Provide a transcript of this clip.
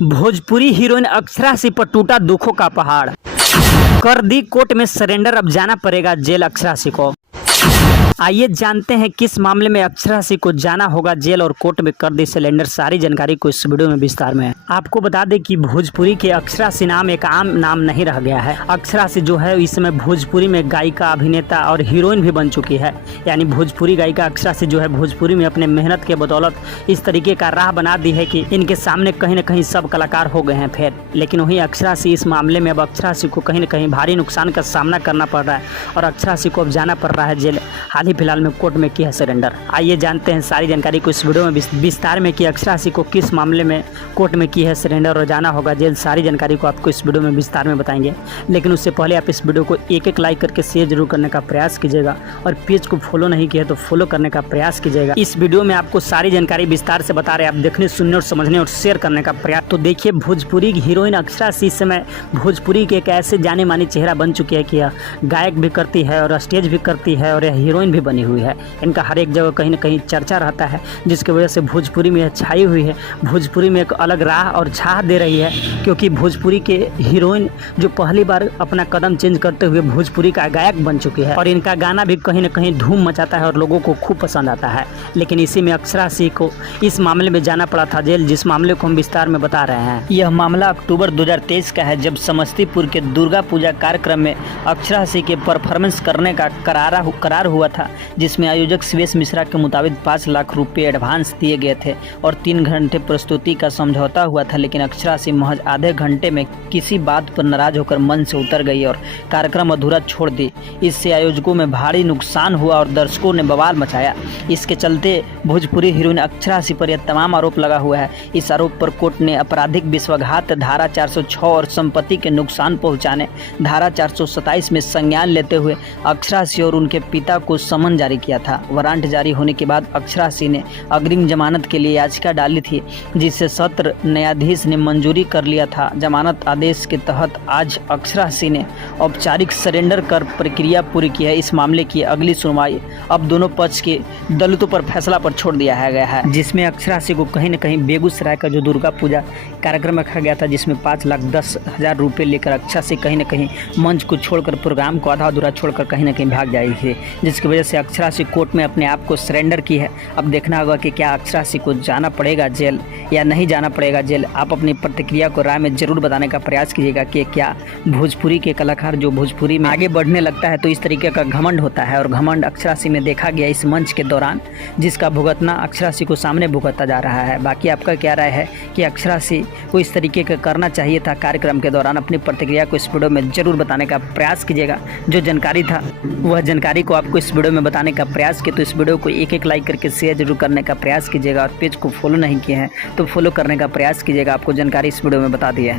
Bhojpuri heroine Akshara Singh पर टूटा दुखों का पहाड़। कर दी कोर्ट में सरेंडर, अब जाना पड़ेगा जेल अक्षरा सिंह को। आइए जानते हैं किस मामले में अक्षरा सिंह को जाना होगा जेल और कोर्ट में कर दी सरेंडर। सारी जानकारी को इस वीडियो में विस्तार में है। आपको बता दें कि भोजपुरी के अक्षरा सिंह नाम एक आम नाम नहीं रह गया है। अक्षरा सिंह जो है इस समय भोजपुरी में गायिका, अभिनेता और हीरोइन भी बन चुकी है। यानी भोजपुरी गायिका अक्षरा सिंह जो है भोजपुरी में अपने मेहनत के बदौलत इस तरीके का राह बना दी है कि इनके सामने कहीं न कहीं सब कलाकार हो गए हैं फेल। लेकिन वहीं अक्षरा सिंह इस मामले में अब अक्षरा सिंह को कहीं न कहीं भारी नुकसान का सामना करना पड़ रहा है और अक्षरा सिंह को अब जाना पड़ रहा है जेल। हाल ही फिलहाल में कोर्ट में किया है सरेंडर। आइए जानते हैं सारी जानकारी को इस वीडियो में विस्तार में कि अक्षरा सिंह को किस मामले में कोर्ट में की है सरेंडर और जाना होगा जेल। सारी जानकारी को आपको इस वीडियो में विस्तार में बताएंगे। लेकिन उससे पहले आप इस वीडियो को एक लाइक करके शेयर जरूर करने का प्रयास कीजिएगा और पेज को फॉलो नहीं किया तो फॉलो करने का प्रयास कीजिएगा। इस वीडियो में आपको सारी जानकारी विस्तार से बता रहे हैं, आप देखने, सुनने और समझने और शेयर करने का प्रयास। तो देखिए, भोजपुरी की हीरोइन अक्षरा सिंह इस समय भोजपुरी के एक ऐसे जाने मानी चेहरा बन चुकी है कि गायक भी करती है और स्टेज भी करती है और हीरोइन भी बनी हुई है। इनका हर एक जगह कहीं न कहीं चर्चा रहता है, जिसकी वजह से भोजपुरी में छाई हुई है। भोजपुरी में एक अलग राह और छाह दे रही है, क्योंकि भोजपुरी के हीरोइन जो पहली बार अपना कदम चेंज करते हुए भोजपुरी का गायक बन चुकी है और इनका गाना भी कहीं न कहीं धूम मचाता है और लोगों को खूब पसंद आता है। लेकिन इसी में अक्षरा सिंह को इस मामले में जाना पड़ा था जेल, जिस मामले को हम विस्तार में बता रहे हैं। यह मामला अक्टूबर 2023 का है, जब समस्तीपुर के दुर्गा पूजा कार्यक्रम में अक्षरा सिंह के परफॉर्मेंस करने का करार हुआ था, जिसमें आयोजक शिवेश मिश्रा के मुताबिक 5 लाख रुपए एडवांस दिए गए थे और 3 घंटे प्रस्तुति का समझौता हुआ था। लेकिन अक्षरा सिंह महज आधे घंटे में किसी बात पर नाराज होकर मंच से उतर गई और कार्यक्रम अधूरा छोड़ दी। इससे आयोजकों में भारी नुकसान हुआ और दर्शकों ने बवाल मचाया। इसके चलते भोजपुरी हीरोइन अक्षरा सिंह पर यह तमाम आरोप लगा हुआ है। इस आरोप पर कोर्ट ने आपराधिक विश्वासघात धारा 406 और संपत्ति के नुकसान पहुंचाने धारा 427 में संज्ञान लेते हुए अक्षरा सिंह और उनके पिता को समन जारी किया था। वारंट जारी होने के बाद अक्षरा सिंह ने अग्रिम जमानत के लिए याचिका डाली थी, जिसे सत्र न्यायाधीश ने मंजूरी कर लिया था। जमानत आदेश के तहत आज अक्षरा सिंह ने औपचारिक सरेंडर कर प्रक्रिया पूरी की है। इस मामले की अगली सुनवाई अब दोनों पक्ष के दलितों पर फैसला पर छोड़ दिया गया है, जिसमें अक्षरा सिंह को कहीं न कहीं बेगूसराय का जो दुर्गा पूजा कार्यक्रम रखा गया था, जिसमें 5,10,000 रुपये लेकर अक्षरा सिंह कहीं न कहीं मंच को छोड़कर, प्रोग्राम को आधा अधूरा छोड़कर कहीं न कहीं भाग जाई थी, जिसकी वजह से अक्षरा सिंह कोर्ट में अपने आप को सरेंडर की है। अब देखना होगा कि क्या अक्षरा सिंह को जाना पड़ेगा जेल या नहीं जाना पड़ेगा जेल। आप अपनी प्रतिक्रिया को राय में जरूर बताने का प्रयास कीजिएगा कि क्या भोजपुरी के कलाकार जो भोजपुरी में आगे बढ़ने लगता है तो इस तरीके का घमंड होता है, और घमंड अक्षरा सिंह में देखा गया इस मंच के दौरान, जिसका भुगतना अक्षरा सिंह को सामने भुगतता जा रहा है। बाकी आपका क्या राय है कि अक्षरा सिंह को इस तरीके का करना चाहिए था कार्यक्रम के दौरान? अपनी प्रतिक्रिया को इस वीडियो में जरूर बताने का प्रयास कीजिएगा। जो जानकारी था वह जानकारी को आपको इस वीडियो में बताने का प्रयास किया, तो इस वीडियो को एक लाइक करके शेयर जरूर करने का प्रयास कीजिएगा और पेज को फॉलो नहीं किए हैं तो फॉलो करने का प्रयास कीजिएगा। आपको जानकारी इस वीडियो में बता दी है।